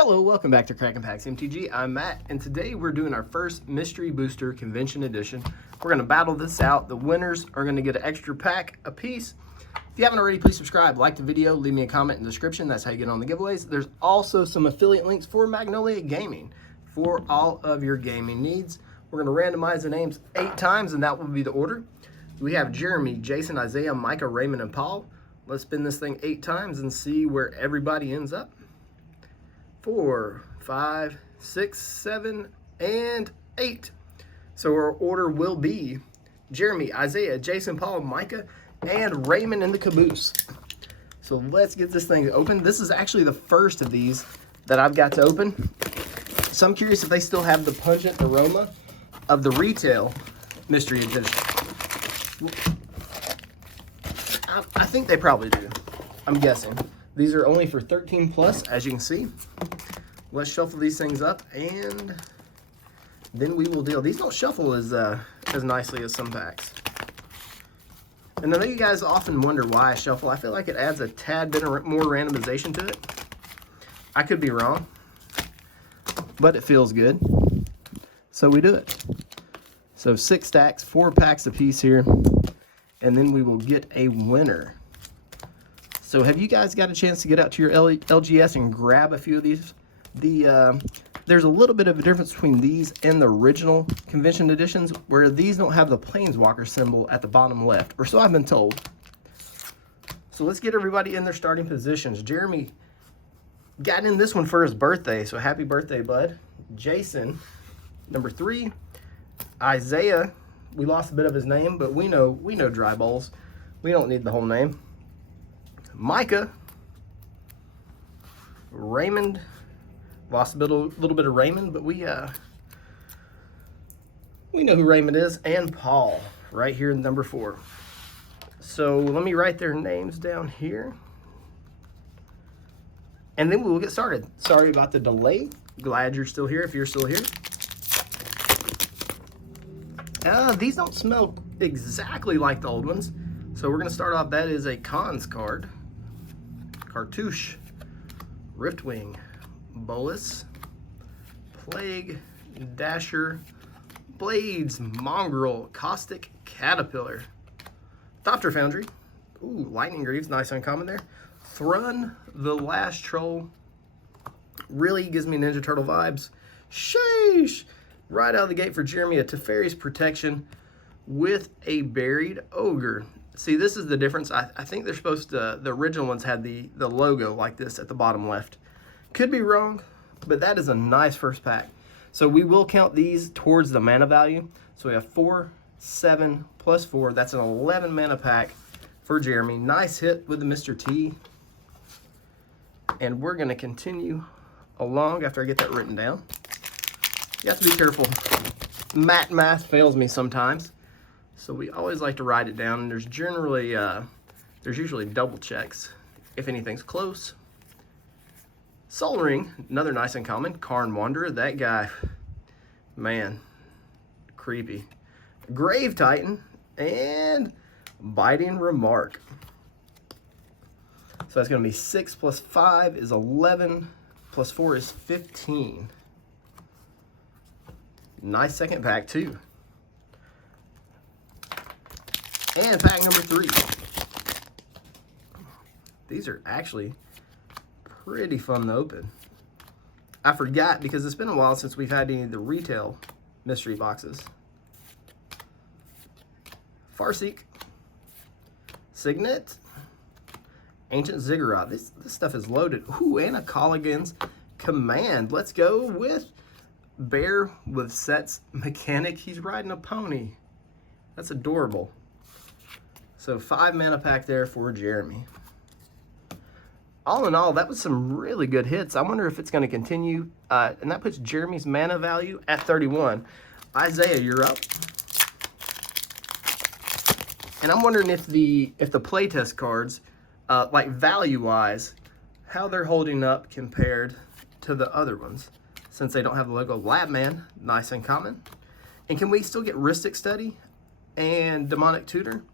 Hello, welcome back to Crackin' Packs MTG. I'm Matt, and today we're doing our first Mystery Booster Convention Edition. We're going to battle this out. The winners are going to get an extra pack apiece. If you haven't already, please subscribe, like the video, leave me a comment in the description. That's how you get on the giveaways. There's also some affiliate links for Magnolia Gaming for all of your gaming needs. We're going to randomize the names 8 times, and that will be the order. We have Jeremy, Jason, Isaiah, Micah, Raymond, and Paul. Let's spin this thing 8 times and see where everybody ends up. 4, 5, 6, 7, and 8. So our order will be Jeremy, Isaiah, Jason, Paul, Micah, and Raymond in the caboose. So let's get this thing open. This is actually the first of these that I've got to open. So I'm curious if they still have the pungent aroma of the retail mystery edition. I think they probably do. I'm guessing. These are only for 13 plus, as you can see. Let's shuffle these things up, and then we will deal. These don't shuffle as nicely as some packs. And I know you guys often wonder why I shuffle. I feel like it adds a tad bit more randomization to it. I could be wrong, but it feels good. So we do it. So 6 stacks, 4 packs apiece here, and then we will get a winner. So have you guys got a chance to get out to your LGS and grab a few of these? There's a little bit of a difference between these and the original convention editions, where these don't have the Planeswalker symbol at the bottom left, or so I've been told. So let's get everybody in their starting positions. Jeremy got in this one for his birthday, so happy birthday, bud. Jason, number 3. Isaiah, we lost a bit of his name, but we know dry balls. We don't need the whole name. Micah, Raymond, lost a little bit of Raymond, but we know who Raymond is, and Paul, right here in number 4. So let me write their names down here, and then we will get started. Sorry about the delay. Glad you're still here if you're still here. These don't smell exactly like the old ones, so we're going to start off. That is a cons card. Cartouche, Riftwing, Bolus, Plague, Dasher, Blades, Mongrel, Caustic, Caterpillar, Thopter Foundry, ooh, Lightning Greaves, nice uncommon there. Thrun, the Last Troll, really gives me Ninja Turtle vibes. Sheesh! Right out of the gate for Jeremy, a Teferi's Protection with a Buried Ogre. See, this is the difference. I think they're supposed to, the original ones had the logo like this at the bottom left. Could be wrong, but that is a nice first pack. So we will count these towards the mana value. So we have 4, 7, plus 4. That's an 11 mana pack for Jeremy. Nice hit with the Mr. T. And we're going to continue along after I get that written down. You have to be careful. Math fails me sometimes. So we always like to write it down, and there's usually double checks if anything's close. Sol Ring, another nice uncommon. Karn Wanderer, that guy, man, creepy. Grave Titan, and Biting Remark. So that's going to be 6 plus 5 is 11, plus 4 is 15. Nice second pack, too. And pack number 3. These are actually pretty fun to open. I forgot because it's been a while since we've had any of the retail mystery boxes. Farseek, Signet, Ancient Ziggurat. This stuff is loaded. Ooh, and a Colligan's Command. Let's go with Bear with Set's Mechanic. He's riding a pony. That's adorable. So 5 mana pack there for Jeremy. All in all, that was some really good hits. I wonder if it's going to continue. And that puts Jeremy's mana value at 31. Isaiah, you're up. And I'm wondering if the playtest cards, like value-wise, how they're holding up compared to the other ones, since they don't have the logo. Labman, nice and common. And can we still get Rhystic Study and Demonic Tutor?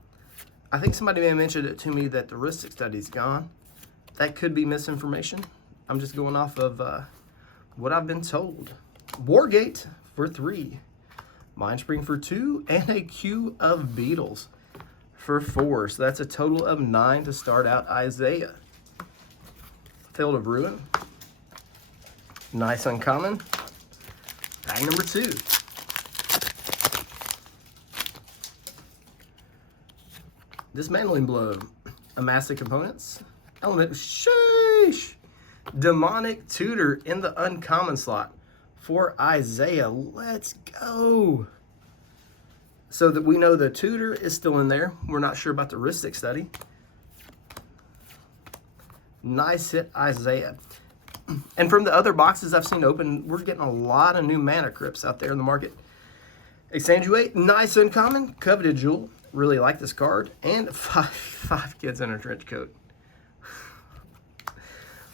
I think somebody may have mentioned it to me that the Rhystic Study's gone. That could be misinformation. I'm just going off of what I've been told. Wargate for 3. Mindspring for 2. And a queue of Beetles for 4. So that's a total of 9 to start out Isaiah. Field of Ruin. Nice uncommon. Pack number 2. Dismantling Blow. Amassive Components. Element. Sheesh. Demonic Tutor in the uncommon slot for Isaiah. Let's go. So that we know the Tutor is still in there. We're not sure about the Ristic Study. Nice hit, Isaiah. And from the other boxes I've seen open, we're getting a lot of new Mana Crypts out there in the market. Exsanguinate, nice uncommon. Coveted Jewel, really like this card. And five kids in a trench coat.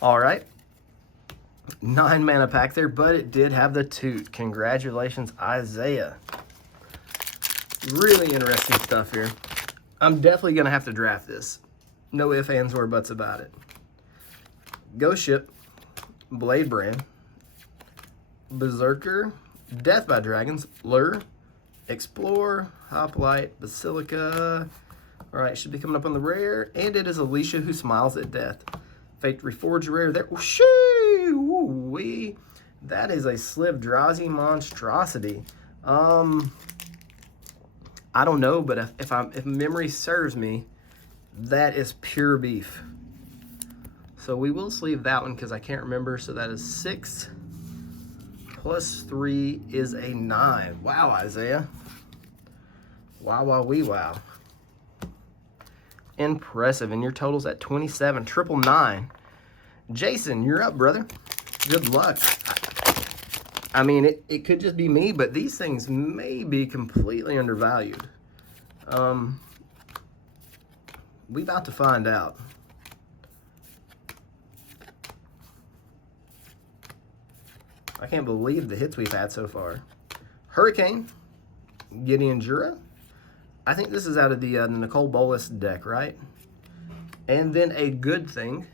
All right. 9 mana pack there, but it did have the toot. Congratulations, Isaiah. Really interesting stuff here. I'm definitely going to have to draft this. No ifs, ands, or buts about it. Ghost Ship, Blade Brand, Berserker, Death by Dragons, Lure, Explore, Hoplite, Basilica. All right, should be coming up on the rare. And it is Alicia Who Smiles at Death. Fate Reforge rare there. Woo-wee. That is a Slivdrazi monstrosity. I don't know, but if memory serves me, that is pure beef. So we will sleeve that one because I can't remember. So that is 6 plus 3 is a 9. Wow, Isaiah. Wow, wow, wee, wow. Impressive. And your total's at 27. 999. Jason, you're up, brother. Good luck. I mean, it could just be me, but these things may be completely undervalued. We about to find out. I can't believe the hits we've had so far. Hurricane, Gideon Jura. I think this is out of the Nicole Bolas deck, right? And then a Good Thing.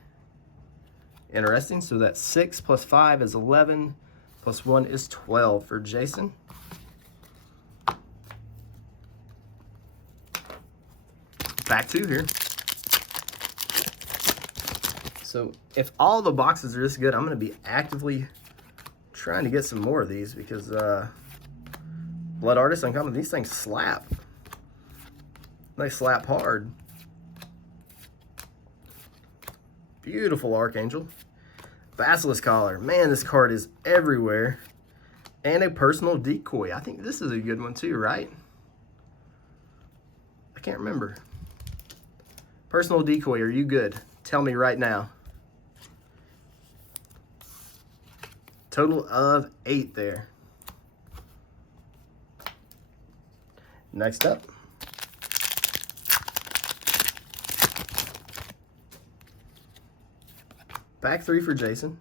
Interesting. So that's 6 plus 5 is 11. Plus 1 is 12 for Jason. Back 2 here. So if all the boxes are this good, I'm going to be actively trying to get some more of these because Blood Artist Uncommon, these things slap. They slap hard. Beautiful Archangel. Basilisk Collar. Man, this card is everywhere. And a Personal Decoy. I think this is a good one too, right? I can't remember. Personal Decoy, are you good? Tell me right now. Total of 8 there. Next up. Pack 3 for Jason.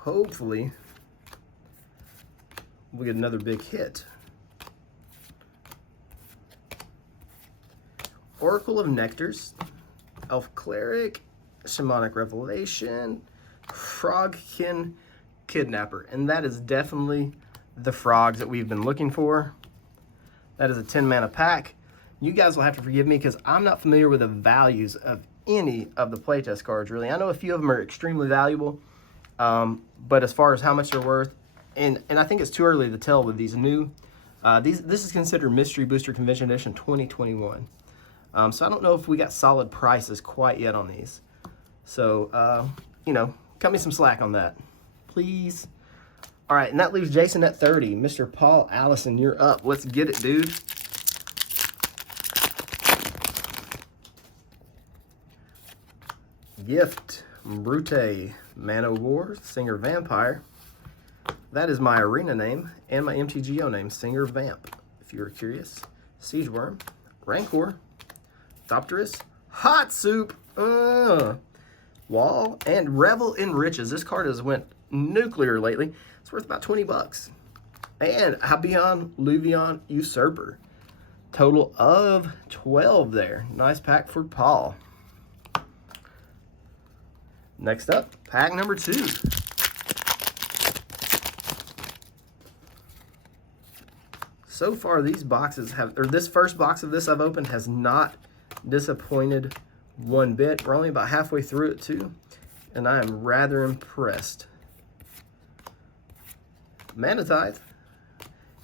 Hopefully, we'll get another big hit. Oracle of Nectars, Elf Cleric, Shamanic Revelation, Frogkin Kidnapper. And that is definitely the frogs that we've been looking for. That is a 10 mana pack. You guys will have to forgive me because I'm not familiar with the values of any of the playtest cards, really. I know a few of them are extremely valuable, but as far as how much they're worth, and I think it's too early to tell with these new, this is considered Mystery Booster Convention Edition 2021. So I don't know if we got solid prices quite yet on these. So, you know, cut me some slack on that, please. All right, and that leaves Jason at 30. Mr. Paul Allison, you're up. Let's get it, dude. Gift, Brute, Man o' War, Singer Vampire. That is my arena name and my MTGO name, Singer Vamp, if you were curious. Siege Worm, Rancor, Thopterus, Hot Soup, Wall, and Revel in Riches. This card has went nuclear lately. It's worth about 20 bucks. And Albion Luvion Usurper. Total of 12 there. Nice pack for Paul. Next up, pack number 2. So far, these boxes have, or this first box of this I've opened has not disappointed one bit. We're only about halfway through it too, and I am rather impressed. Mana Tithe.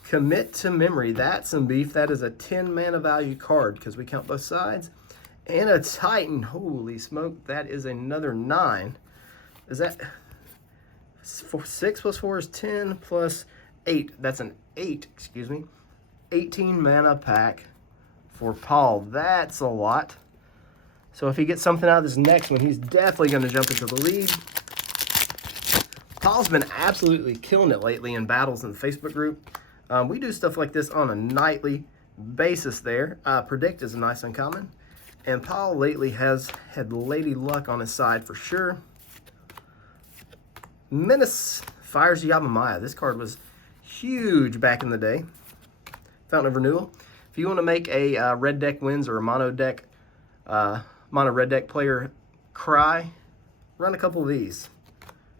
Commit to Memory. That's some beef. That is a 10 mana value card because we count both sides. And a Titan. Holy smoke. That is another 9. Is that 6 plus 4 is 10 plus 8. That's an 8, excuse me. 18 mana pack for Paul. That's a lot. So if he gets something out of this next one, he's definitely going to jump into the lead. Paul's been absolutely killing it lately in battles in the Facebook group. We do stuff like this on a nightly basis there. Predict is a nice uncommon. And Paul lately has had Lady Luck on his side for sure. Menace fires Yamamaya. This card was huge back in the day. Fountain of Renewal. If you want to make a red deck wins or a mono red deck player cry, run a couple of these.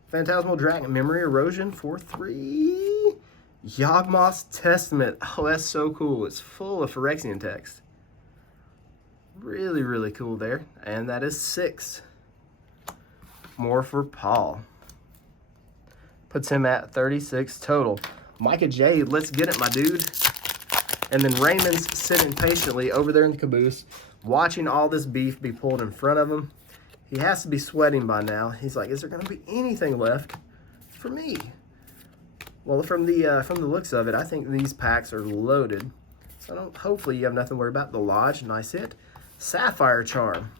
Phantasmal Dragon, Memory Erosion, 4/3. Yawgmoth's Testament. Oh, that's so cool. It's full of Phyrexian text. Really, really cool there. And that is 6. More for Paul. Puts him at 36 total. Micah J, let's get it, my dude. And then Raymond's sitting patiently over there in the caboose, watching all this beef be pulled in front of him. He has to be sweating by now. He's like, is there going to be anything left for me? Well, from the looks of it, I think these packs are loaded. So hopefully you have nothing to worry about. The Lodge, nice hit. Sapphire Charm.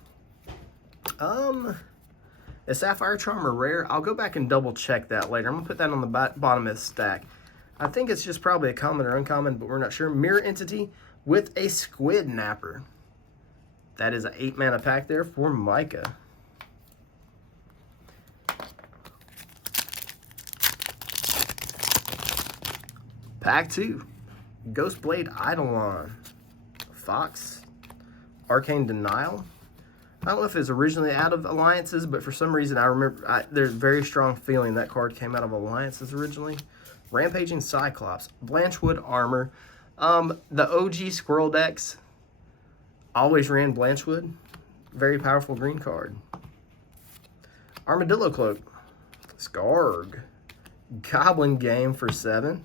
Is Sapphire Charm a rare? I'll go back and double check that later. I'm going to put that on the bottom of the stack. I think it's just probably a common or uncommon, but we're not sure. Mirror Entity with a Squid Napper. That is an 8 mana pack there for Micah. Pack 2. Ghostblade Eidolon. Fox. Arcane Denial. I don't know if it's originally out of Alliances, but for some reason I remember there's a very strong feeling that card came out of Alliances originally. Rampaging Cyclops. Blanchwood Armor. The OG Squirrel decks always ran Blanchwood. Very powerful green card. Armadillo Cloak. Scarg. Goblin Game for 7.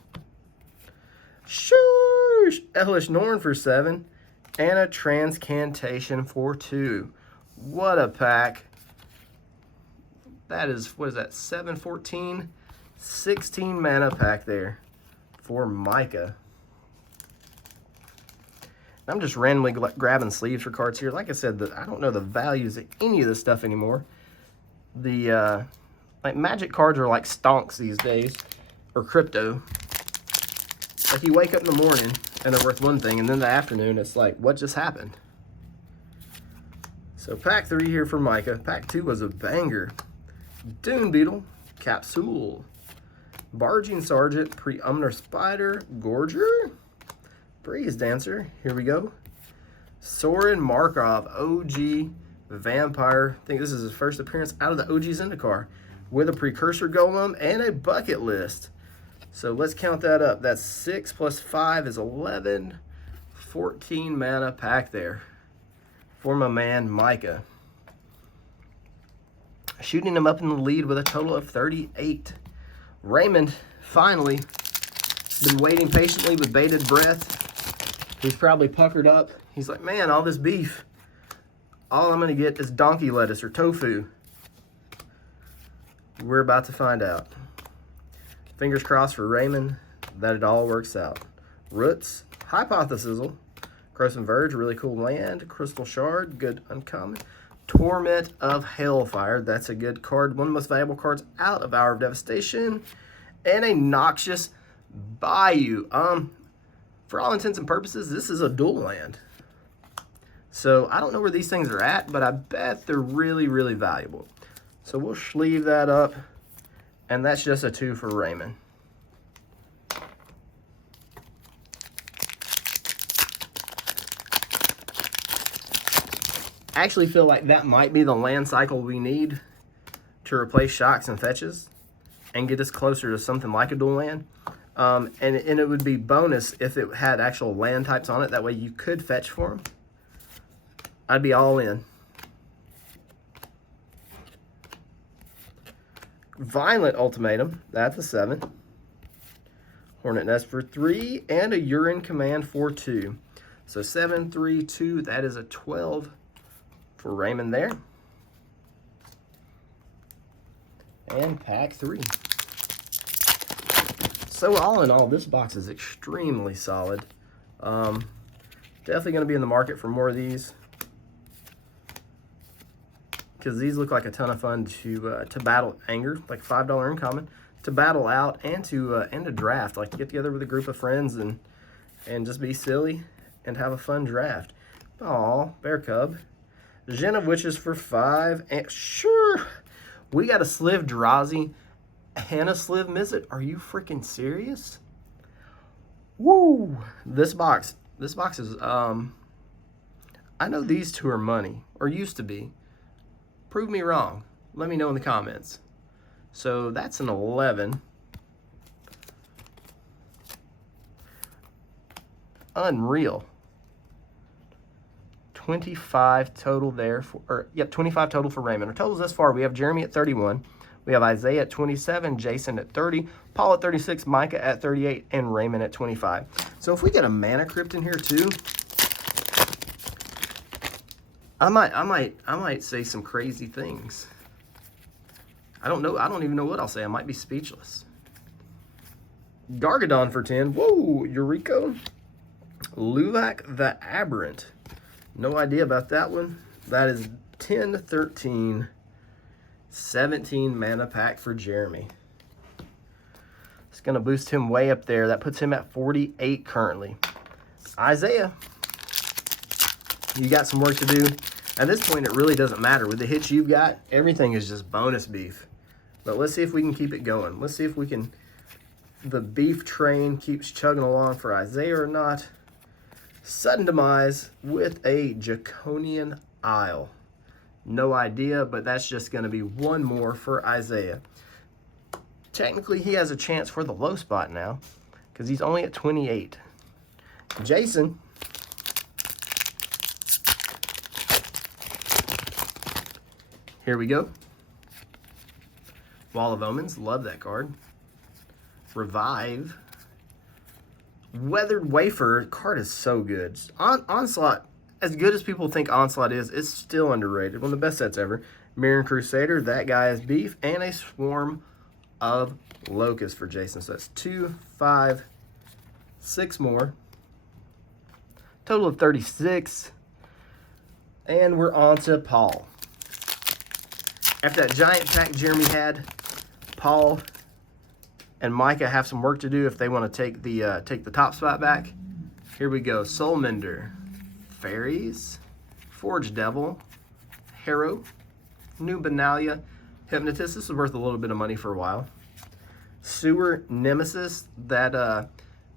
Shush! Elvish Norn for 7. And a Transcantation for 2. What a pack. That is, what is that, 7, 14, 16 mana pack there for Micah. I'm just randomly grabbing sleeves for cards here. Like I said, I don't know the values of any of this stuff anymore. The like Magic cards are like stonks these days, or crypto. Like you wake up in the morning and they're worth one thing, and then in the afternoon it's like, what just happened? So pack 3 here for Micah. Pack 2 was a banger. Dune Beetle, Capsule, Barging Sergeant, Preumner Spider, Gorger, Breeze Dancer, here we go. Sorin Markov, OG Vampire. I think this is his first appearance out of the OG Zendikar with a Precursor Golem and a Bucket List. So let's count that up. That's 6 plus 5 is 11. 14 mana pack there for my man Micah. Shooting him up in the lead with a total of 38. Raymond, finally, been waiting patiently with bated breath. He's probably puckered up. He's like, man, all this beef, all I'm going to get is donkey lettuce or tofu. We're about to find out. Fingers crossed for Raymond that it all works out. Roots, Hypothesizzle, Croson Verge, really cool land. Crystal Shard, good uncommon. Torment of Hellfire, that's a good card. One of the most valuable cards out of Hour of Devastation. And a Noxious Bayou. For all intents and purposes, this is a dual land. So I don't know where these things are at, but I bet they're really, really valuable. So we'll sleeve that up. And that's just a 2 for Raymond. I actually feel like that might be the land cycle we need to replace Shocks and Fetches and get us closer to something like a dual land. And it would be bonus if it had actual land types on it. That way you could fetch for them. I'd be all in. Violent Ultimatum, that's a 7. Hornet Nest for 3, and a Urine Command for 2. So 7, 3, 2, that is a 12 for Raymond there. And pack 3. So all in all, this box is extremely solid. Definitely going to be in the market for more of these, because these look like a ton of fun to battle anger, like $5 uncommon, to battle out and to draft, like to get together with a group of friends and just be silly and have a fun draft. Aw, Bear Cub. Gen of Witches for 5, and sure, we got a Sliv Drazi and a Sliv Mizzet. Are you freaking serious? Woo! This box is, I know these two are money, or used to be. Prove me wrong. Let me know in the comments. So that's an 11. Unreal. 25 total there for, 25 total for Raymond. Our totals thus far, we have Jeremy at 31. We have Isaiah at 27, Jason at 30, Paul at 36, Micah at 38, and Raymond at 25. So if we get a Mana Crypt in here too, I might say some crazy things. I don't know. I don't even know what I'll say. I might be speechless. Gargadon for 10. Whoa, Eureka. Luvak the Aberrant. No idea about that one. That is 10, 13, 17 mana pack for Jeremy. It's going to boost him way up there. That puts him at 48 currently. Isaiah, you got some work to do. At this point, it really doesn't matter. With the hits you've got, everything is just bonus beef. But let's see if we can keep it going. Let's see if we can, the beef train keeps chugging along for Isaiah or not. Sudden Demise with a Draconian Isle. No idea, but that's just going to be one more for Isaiah. Technically, he has a chance for the low spot now, because he's only at 28. Jason. Here we go. Wall of Omens, love that card. Revive. Weathered Wafer, card is so good. Onslaught, as good as people think Onslaught is, it's still underrated. One of the best sets ever. Mirren Crusader, that guy is beef, and a Swarm of Locusts for Jason. So that's 2, 5, 6 more. Total of 36. And we're on to Paul. After that giant pack Jeremy had, Paul and Micah have some work to do if they want to take the top spot back. Here we go. Soulmender, Fairies, Forge Devil, Harrow, New Benalia, Hypnotist. This is worth a little bit of money for a while. Sewer Nemesis, that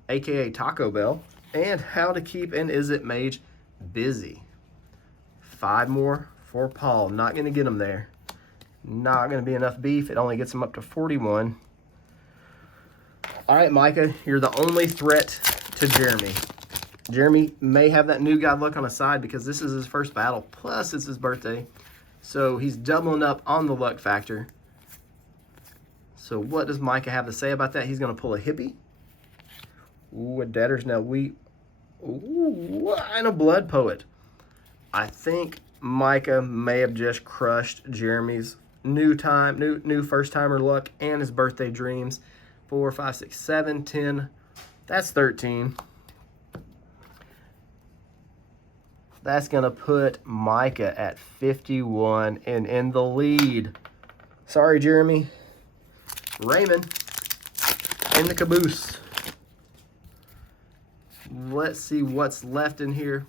aka Taco Bell, and How to Keep an Izzet Mage Busy. 5 more for Paul. Not going to get him there. Not going to be enough beef. It only gets him up to 41. All right, Micah, you're the only threat to Jeremy. Jeremy may have that new god luck on his side because this is his first battle, plus it's his birthday. So he's doubling up on the luck factor. So what does Micah have to say about that? He's going to pull a hippie. Ooh, a Debtor's Now Wheat. Ooh, and a Blood Poet. I think Micah may have just crushed Jeremy's new first-timer luck and his birthday dreams. 4, 5, 6, 7, 10. That's 13. That's going to put Micah at 51 and in the lead. Sorry, Jeremy. Raymond in the caboose. Let's see what's left in here.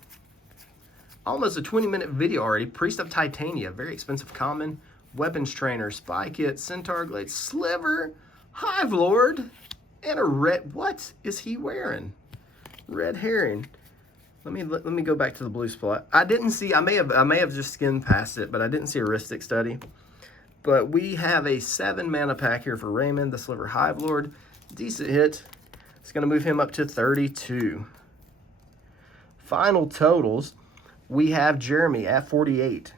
Almost a 20-minute video already. Priest of Titania, very expensive common. Weapons Trainer, Spy Kit, Centaur Glade, Sliver, Hive Lord, and a red. What is he wearing? Red Herring. Let me go back to the blue spot. I didn't see. I may have just skimmed past it, but I didn't see a Ristic Study. But we have a 7 mana pack here for Raymond, the Sliver Hive Lord. Decent hit. It's going to move him up to 32. Final totals, we have Jeremy at 48.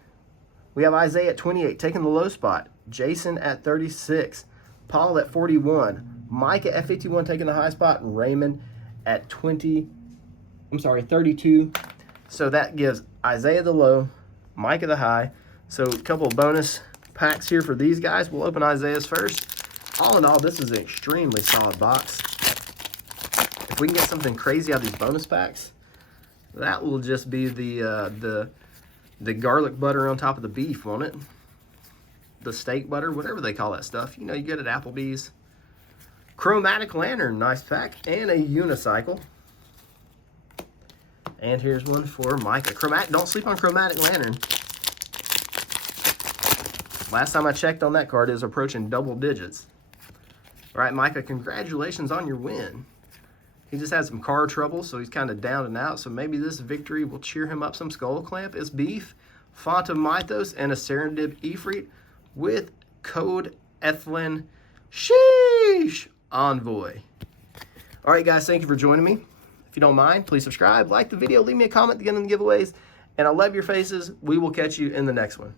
We have Isaiah at 28, taking the low spot. Jason at 36. Paul at 41. Micah at 51, taking the high spot. And Raymond at 32. So that gives Isaiah the low, Micah the high. So a couple of bonus packs here for these guys. We'll open Isaiah's first. All in all, this is an extremely solid box. If we can get something crazy out of these bonus packs, that will just be the garlic butter on top of the beef, won't it? The steak butter, whatever they call that stuff. You know, you get it at Applebee's. Chromatic Lantern, nice pack. And a unicycle. And here's one for Micah. Don't sleep on Chromatic Lantern. Last time I checked on that card, it was approaching double digits. All right, Micah, congratulations on your win. He just had some car trouble, so he's kind of down and out. So maybe this victory will cheer him up some. Skull Clamp is beef, Font of Mythos, and a Serendib Ifrit with code Ethlin Sheesh Envoy. All right, guys, thank you for joining me. If you don't mind, please subscribe, like the video, leave me a comment to get in the giveaways, and I love your faces. We will catch you in the next one.